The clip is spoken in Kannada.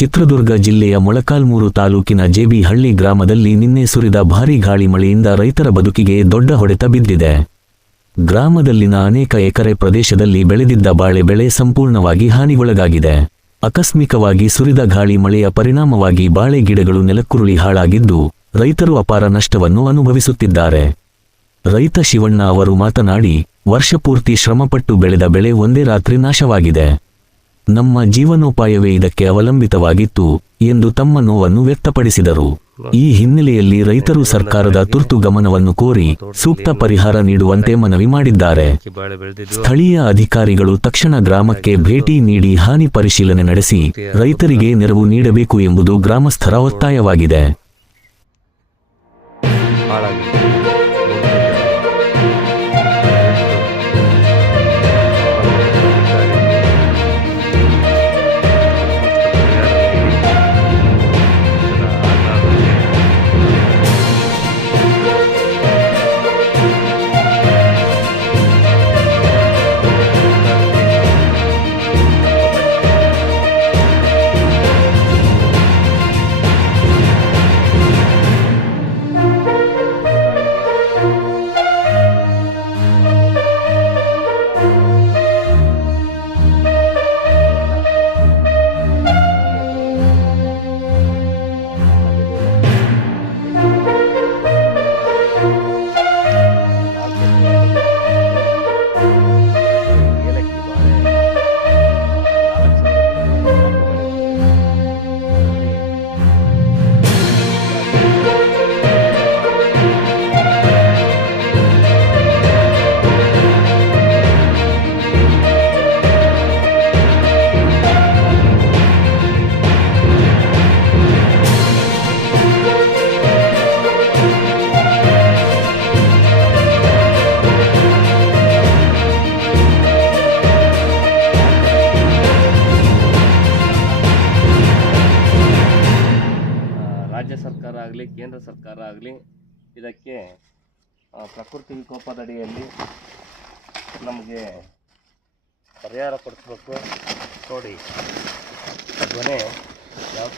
ಚಿತ್ರದುರ್ಗ ಜಿಲ್ಲೆಯ ಮೊಳಕಾಲ್ಮೂರು ತಾಲೂಕಿನ ಜೆಬಿ ಹಳ್ಳಿ ಗ್ರಾಮದಲ್ಲಿ ನಿನ್ನೆ ಸುರಿದ ಭಾರೀ ಗಾಳಿ ಮಳೆಯಿಂದ ರೈತರ ಬದುಕಿಗೆ ದೊಡ್ಡ ಹೊಡೆತ ಬಿದ್ದಿದೆ. ಗ್ರಾಮದಲ್ಲಿನ ಅನೇಕ ಎಕರೆ ಪ್ರದೇಶದಲ್ಲಿ ಬೆಳೆದಿದ್ದ ಬಾಳೆ ಬೆಳೆ ಸಂಪೂರ್ಣವಾಗಿ ಹಾನಿಗೊಳಗಾಗಿದೆ. ಆಕಸ್ಮಿಕವಾಗಿ ಸುರಿದ ಗಾಳಿ ಮಳೆಯ ಪರಿಣಾಮವಾಗಿ ಬಾಳೆ ಗಿಡಗಳು ನೆಲಕ್ಕುರುಳಿ ಹಾಳಾಗಿದ್ದು, ರೈತರು ಅಪಾರ ನಷ್ಟವನ್ನು ಅನುಭವಿಸುತ್ತಿದ್ದಾರೆ. ರೈತ ಶಿವಣ್ಣ ಅವರು ಮಾತನಾಡಿ, ವರ್ಷಪೂರ್ತಿ ಶ್ರಮಪಟ್ಟು ಬೆಳೆದ ಬೆಳೆ ಒಂದೇ ರಾತ್ರಿ ನಾಶವಾಗಿದೆ. ನಮ್ಮ ಜೀವನೋಪಾಯವೇ ಇದಕ್ಕೆ ಅವಲಂಬಿತವಾಗಿತ್ತು ಎಂದು ತಮ್ಮ ನೋವನ್ನು ವ್ಯಕ್ತಪಡಿಸಿದರು. ಈ ಹಿನ್ನೆಲೆಯಲ್ಲಿ ರೈತರು ಸರ್ಕಾರದ ತುರ್ತು ಗಮನವನ್ನು ಕೋರಿ ಸೂಕ್ತ ಪರಿಹಾರ ನೀಡುವಂತೆ ಮನವಿ ಮಾಡಿದ್ದಾರೆ. ಸ್ಥಳೀಯ ಅಧಿಕಾರಿಗಳು ತಕ್ಷಣ ಗ್ರಾಮಕ್ಕೆ ಭೇಟಿ ನೀಡಿ ಹಾನಿ ಪರಿಶೀಲನೆ ನಡೆಸಿ ರೈತರಿಗೆ ನೆರವು ನೀಡಬೇಕು ಎಂಬುದು ಗ್ರಾಮಸ್ಥರ ಒತ್ತಾಯವಾಗಿದೆ. ರಾಜ್ಯ ಸರ್ಕಾರ ಆಗಲಿ ಕೇಂದ್ರ ಸರ್ಕಾರ ಆಗಲಿ ಇದಕ್ಕೆ ಪ್ರಕೃತಿ ವಿಕೋಪದಡಿಯಲ್ಲಿ ನಮಗೆ ಪರಿಹಾರ ಕೊಡಿಸ್ಬೇಕು. ನೋಡಿ, ಮನೆ ಯಾವ